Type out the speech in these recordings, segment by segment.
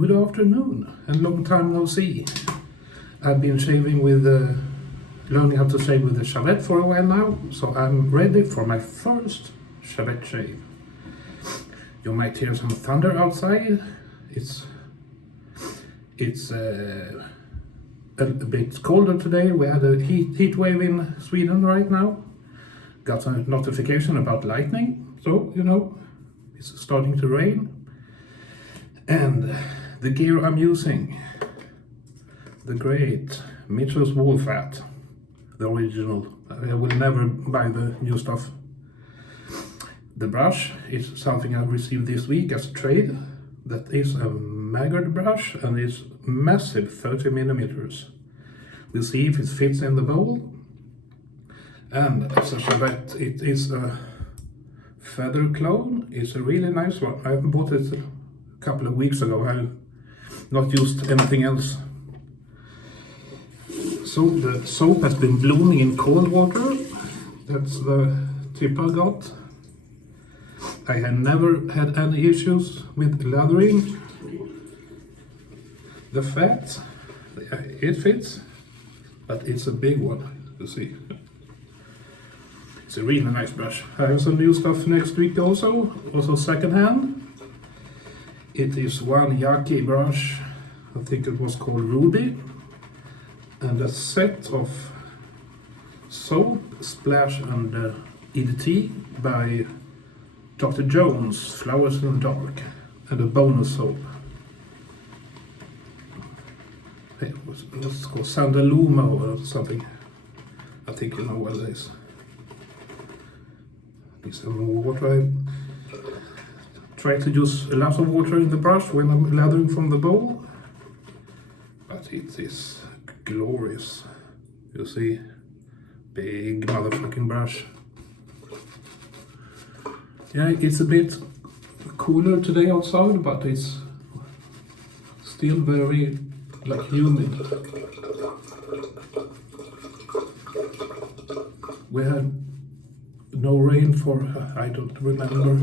Good afternoon and long time no see. I've been shaving with learning how to shave with the shavette for a while now, so I'm ready for my first shavette shave. You might hear some thunder outside. It's a bit colder today. We had a heat wave in Sweden right now. Got a notification about lightning, so it's starting to rain. And the gear I'm using, the great Mitchell's Wolfat, the original. I will never buy the new stuff. The brush is something I received this week as a trade. That is a Maggard brush and it's massive, 30 millimeters. We'll see if it fits in the bowl. And as a shavette, it is a feather clone. It's a really nice one. I bought it a couple of weeks ago. I've not used anything else. So the soap has been blooming in cold water. That's the tip I got. I have never had any issues with lathering. The fat, it fits, but it's a big one, you see. It's a really nice brush. I have some new stuff next week also second hand. It is one Yaki brush, I think it was called Ruby, and a set of soap, splash and EDT by Dr. Jones, Flowers in the Dark, and a bonus soap. What's called Sandaluma or something. I think you know what it is. Need some more water. I try to use a lot of water in the brush when I'm lathering from the bowl, but it is glorious. You see, big motherfucking brush. Yeah, it's a bit cooler today outside, but it's still very humid. We had no rain for, I don't remember,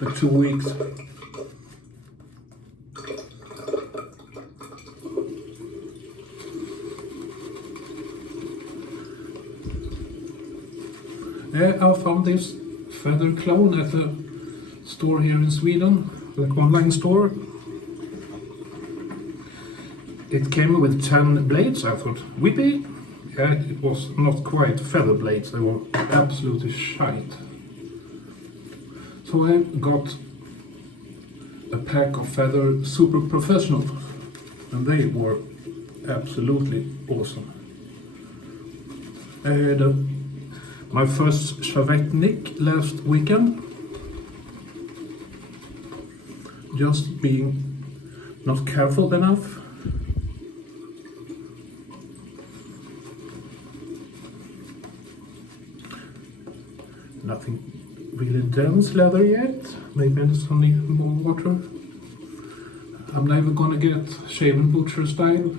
like 2 weeks. Yeah, I found this feather clone at a store here in Sweden, like online store. It came with 10 blades. I thought, whippy. Yeah, it was not quite feather blades, they were absolutely shite. So I got a pack of feather super professional, and they were absolutely awesome. I had my first shavette nick last weekend. Just being not careful enough. Nothing really dense leather yet. Maybe I just need more water. I'm never gonna get shaven butcher style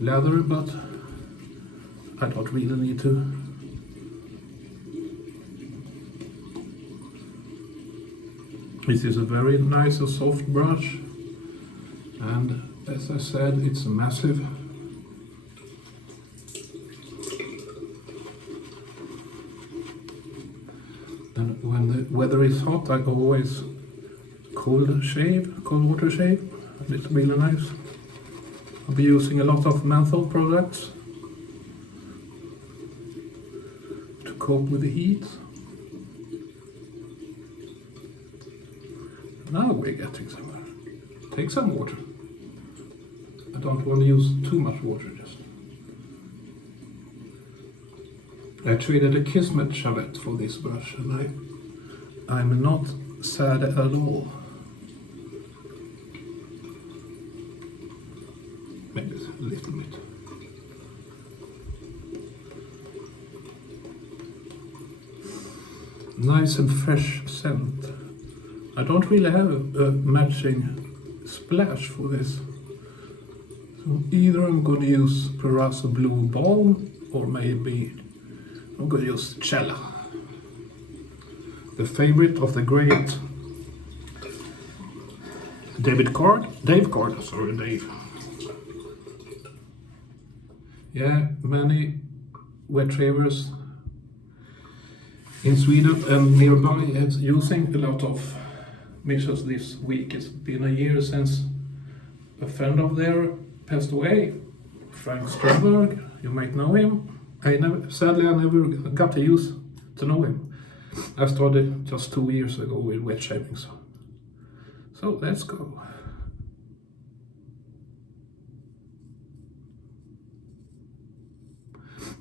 leather, but I don't really need to. This is a very nice and soft brush, and as I said, it's massive. And when the weather is hot, I always cold water shave, and it's really nice. I'll be using a lot of menthol products to cope with the heat. Now we're getting somewhere. Take some water. I don't want to use too much water, just. I traded a Kismet shavette for this brush, and I'm not sad at all. Maybe a little bit. Nice and fresh scent. I don't really have a matching splash for this. So either I'm going to use Perasso Blue Balm, or maybe I'm going to use Cella. The favorite of the great Dave Card, sorry, Dave. Yeah, many wet shavers in Sweden and nearby is using a lot of measures this week. It's been a year since a friend of theirs passed away, Frank Strömberg. You might know him. Sadly, I never got to know him. I started just 2 years ago with wet shaving, so let's go.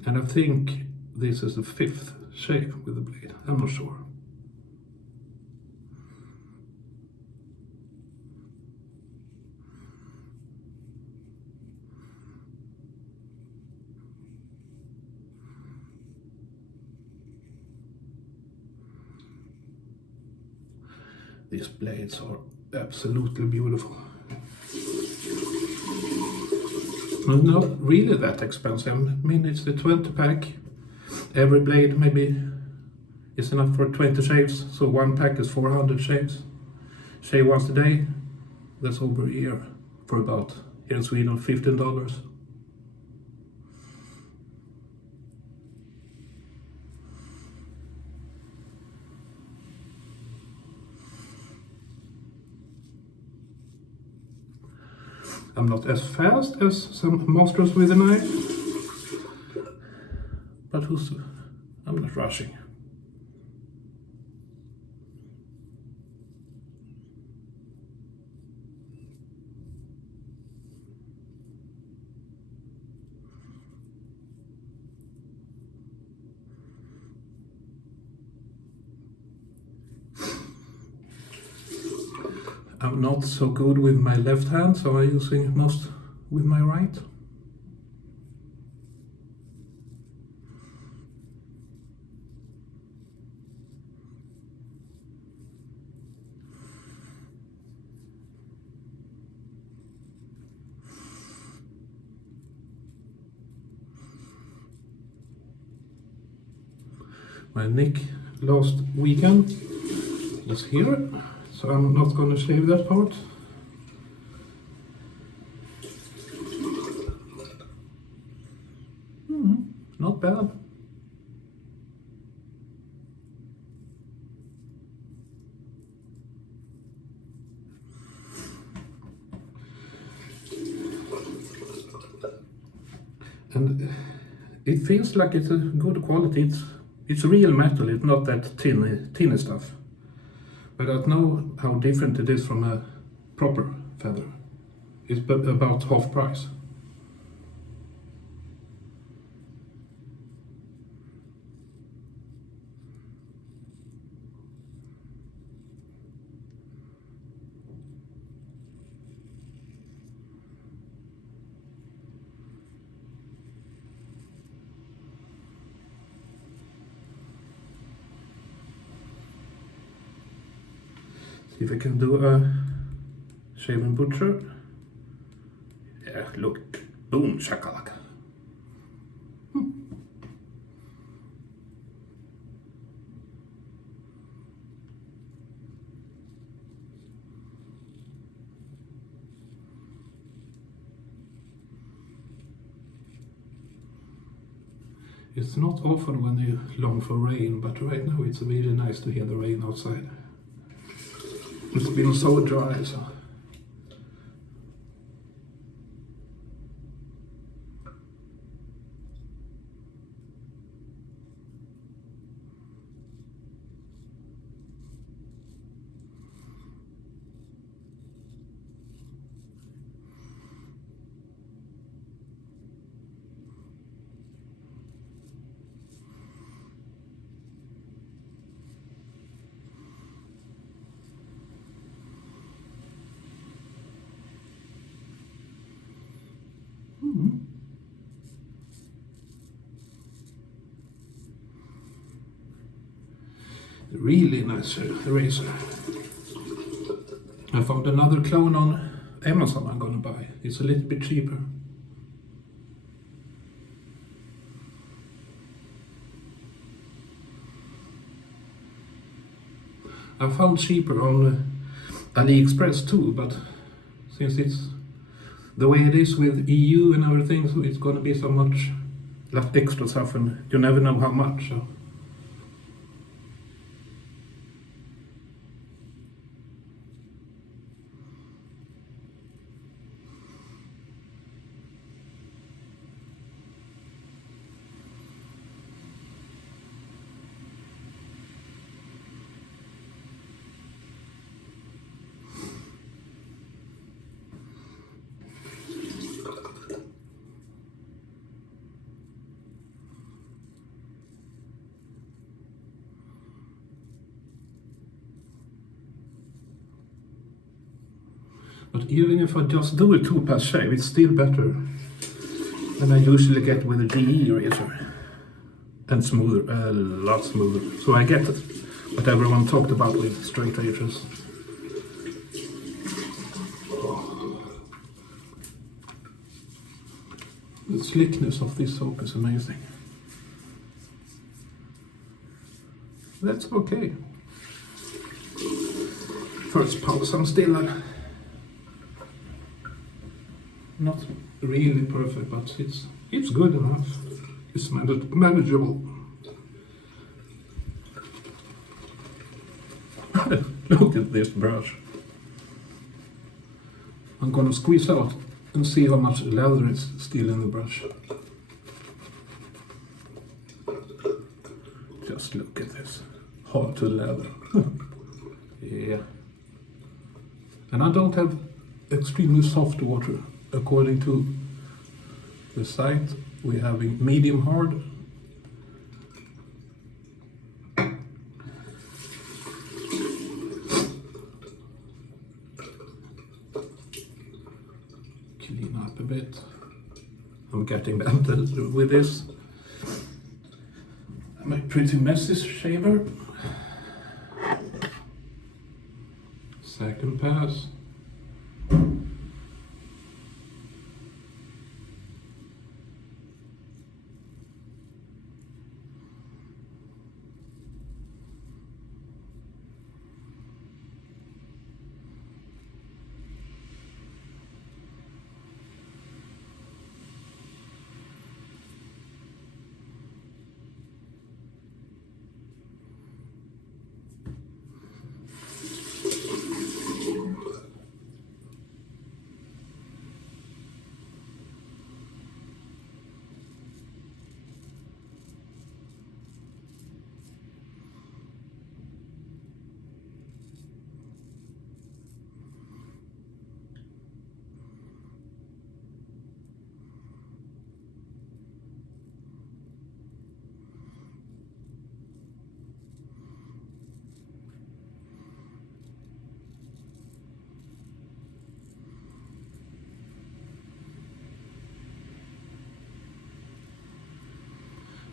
And I think this is the 5th shave with the blade. I'm not sure. These blades are absolutely beautiful. And not really that expensive. I mean, it's the 20 pack. Every blade maybe is enough for 20 shaves, so one pack is 400 shaves. Shave once a day, that's over a year for about, here in Sweden, $15. I'm not as fast as some masters with a knife, but I'm not rushing. I'm not so good with my left hand, so I'm using most with my right. My nick last weekend is here, so I'm not going to shave that part. Not bad. And it feels like it's a good quality. It's real metal, it's not that tinny stuff. But I don't know how different it is from a proper feather. It's about half price. See if I can do a shaven butcher. Yeah, look. Boom, shakalaka. It's not often when you long for rain, but right now it's really nice to hear the rain outside. It's been so dry, so. Really nice razor. I found another clone on Amazon I'm gonna buy. It's a little bit cheaper. I found cheaper on AliExpress too, but since it's the way it is with EU and everything, so it's gonna be so much lot extra stuff, and you never know how much. So. But even if I just do a 2-pass shave, it's still better than I usually get with a GE razor. And smoother, a lot smoother. So I get what everyone talked about with straight edges. The slickness of this soap is amazing. That's okay. First pulse, I'm still not really perfect, but it's good enough. It's manageable. Look at this brush. I'm gonna squeeze out and see how much leather is still in the brush. Just look at this. Hard to leather. Yeah. And I don't have extremely soft water. According to the site, we're having medium hard. Clean up a bit. I'm getting better with this. I'm a pretty messy shaver. Second pass.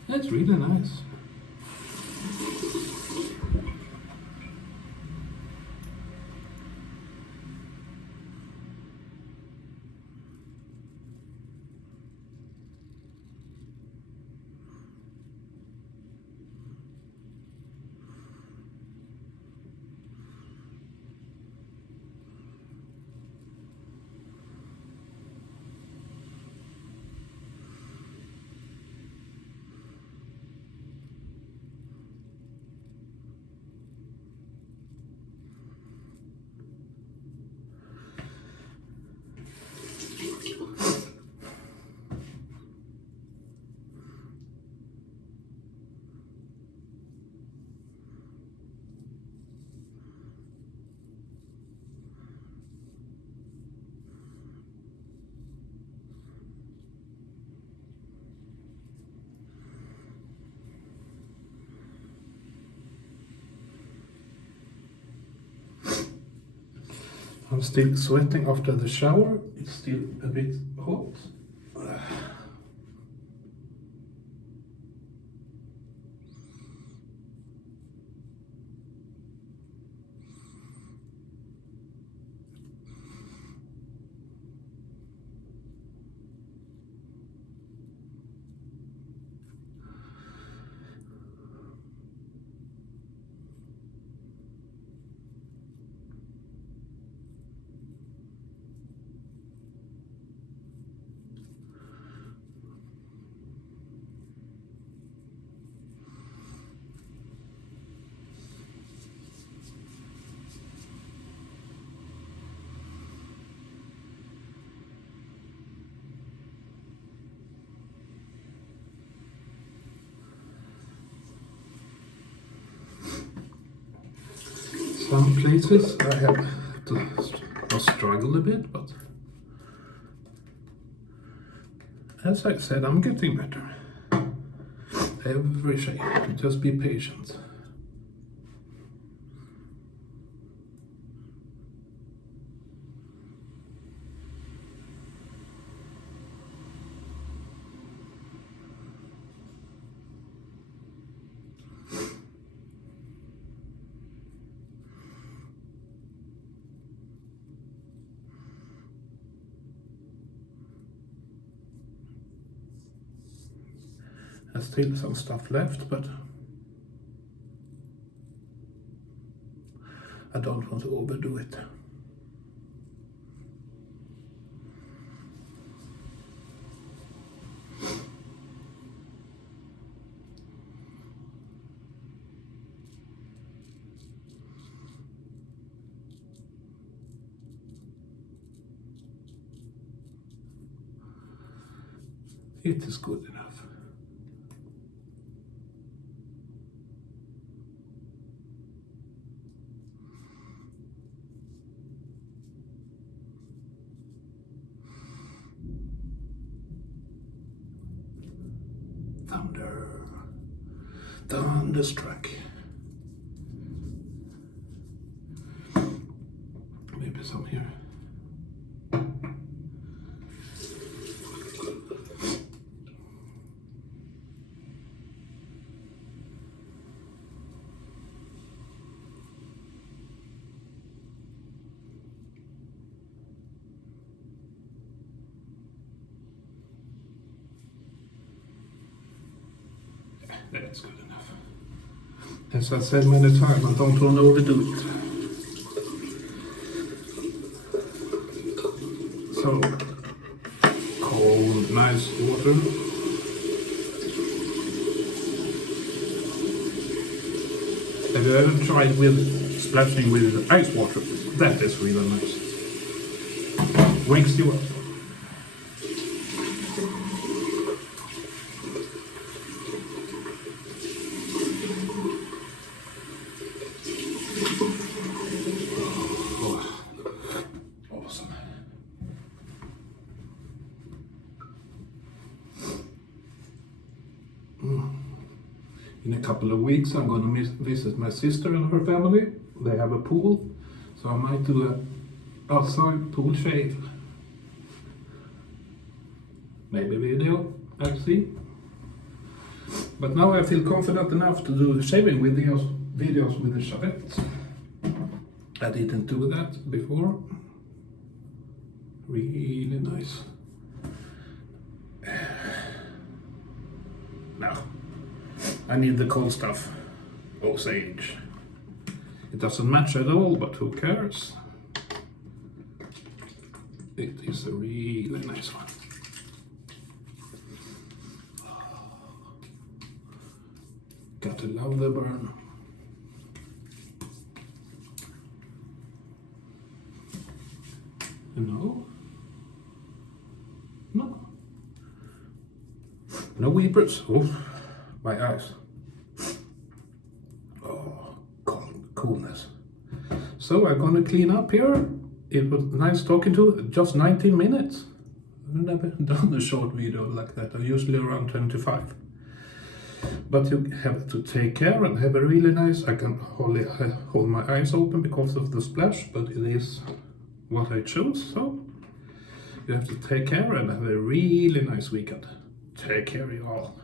That's really nice. I'm still sweating after the shower. It's still a bit hot. Some places I have to struggle a bit, but as I said, I'm getting better. Every shade, just be patient. There's still some stuff left, but I don't want to overdo it. It is good enough. Thunderstruck. Maybe some here. That's good enough. As I said many times, I don't want to overdo it. So, cold, nice water. Have you ever tried with splashing with ice water? That is really nice. Wakes you up. In a couple of weeks I'm going to visit my sister and her family. They have a pool, so I might do a outside pool shave. Maybe video, I'll see. But now I feel confident enough to do shaving videos with the shavette. I didn't do that before. Really nice. Now, I need the cold stuff. Osage. It doesn't match at all, but who cares? It is a really nice one. Got to love the burn. No. No. No weepers. Oh, my eyes. Oh, coolness. So I'm gonna clean up here. It was nice talking to. Just 19 minutes. I've never done a short video like that. I'm usually around 25. But you have to take care and have a really nice. I can hold my eyes open because of the splash, but it is what I chose. So you have to take care and have a really nice weekend. Take care, you all.